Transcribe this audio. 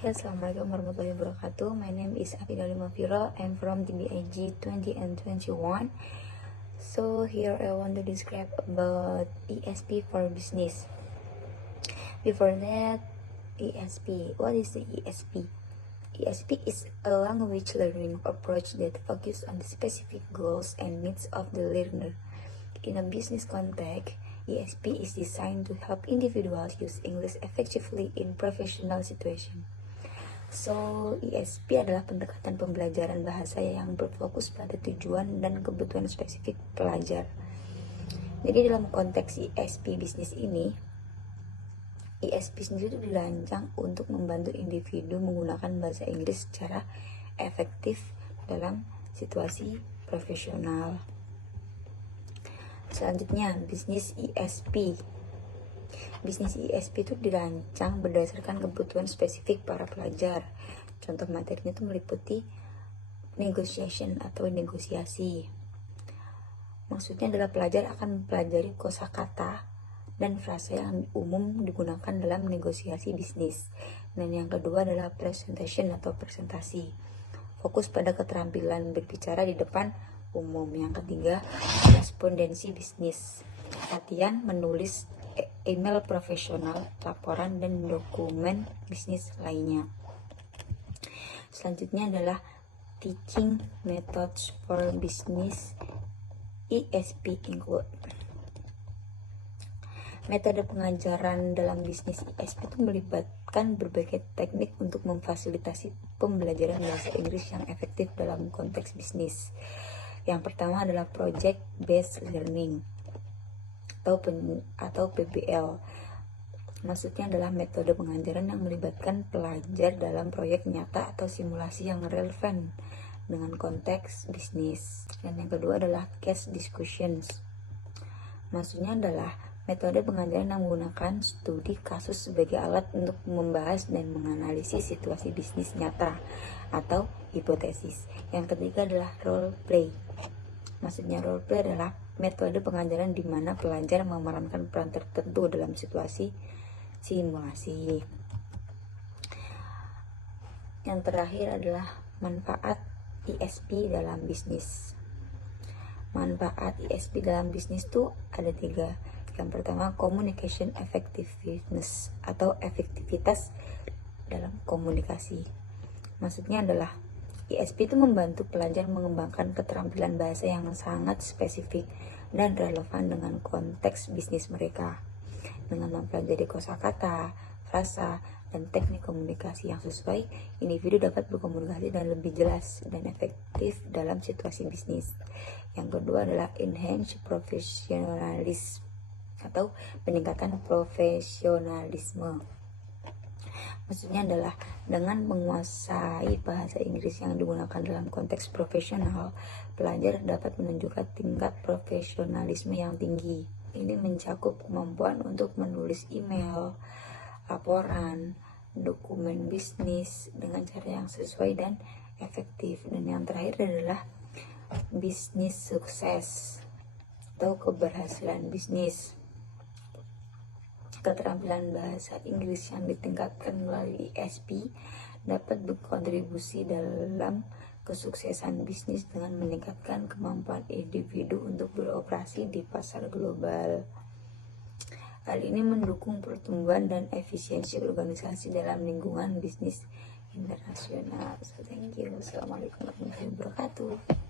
Ya, Assalamualaikum warahmatullahi wabarakatuh. My name is Afidali Mafira. I'm from DBIG 20 and 21. So here I want to describe about ESP for business. Before that, ESP. What is the ESP? ESP is a language learning approach that focuses on the specific goals and needs of the learner. In a business context, ESP is designed to help individuals use English effectively in professional situations. So, ESP adalah pendekatan pembelajaran bahasa yang berfokus pada tujuan dan kebutuhan spesifik pelajar. Jadi dalam konteks ESP bisnis ini, ESP sendiri itu dirancang untuk membantu individu menggunakan bahasa Inggris secara efektif dalam situasi profesional. Selanjutnya, bisnis ESP. Bisnis ESP itu dirancang berdasarkan kebutuhan spesifik para pelajar. Contoh materinya itu meliputi negotiation atau negosiasi. Maksudnya adalah pelajar akan mempelajari kosakata dan frasa yang umum digunakan dalam negosiasi bisnis. Dan yang kedua adalah presentation atau presentasi. Fokus pada keterampilan berbicara di depan umum. Yang ketiga, respondensi bisnis. Latihan menulis email profesional, laporan, dan dokumen bisnis lainnya. Selanjutnya adalah teaching methods for business. ESP include metode pengajaran dalam bisnis. ESP itu melibatkan berbagai teknik untuk memfasilitasi pembelajaran bahasa Inggris yang efektif dalam konteks bisnis. Yang pertama adalah project based learning atau PBL. Maksudnya adalah metode pengajaran yang melibatkan pelajar dalam proyek nyata atau simulasi yang relevan dengan konteks bisnis. Dan yang kedua adalah case discussions. Maksudnya adalah metode pengajaran yang menggunakan studi kasus sebagai alat untuk membahas dan menganalisis situasi bisnis nyata atau hipotesis. Yang ketiga adalah role play. Maksudnya role play adalah metode pengajaran di mana pelajar memerankan peran tertentu dalam situasi simulasi. Yang terakhir adalah manfaat ESP dalam bisnis. Manfaat ESP dalam bisnis itu ada 3. Yang pertama, communication effectiveness atau efektivitas dalam komunikasi. Maksudnya adalah ESP itu membantu pelajar mengembangkan keterampilan bahasa yang sangat spesifik dan relevan dengan konteks bisnis mereka. Dengan mempelajari kosakata, frasa, dan teknik komunikasi yang sesuai, individu dapat berkomunikasi dan lebih jelas dan efektif dalam situasi bisnis. Yang kedua adalah enhance professionalism atau peningkatan profesionalisme. Maksudnya adalah dengan menguasai bahasa Inggris yang digunakan dalam konteks profesional, pelajar dapat menunjukkan tingkat profesionalisme yang tinggi. Ini mencakup kemampuan untuk menulis email, laporan, dokumen bisnis dengan cara yang sesuai dan efektif. Dan yang terakhir adalah bisnis sukses atau keberhasilan bisnis. Keterampilan bahasa Inggris yang ditingkatkan melalui ESP dapat berkontribusi dalam kesuksesan bisnis dengan meningkatkan kemampuan individu untuk beroperasi di pasar global. Hal ini mendukung pertumbuhan dan efisiensi organisasi dalam lingkungan bisnis internasional. So, thank you. Assalamualaikum warahmatullahi wabarakatuh.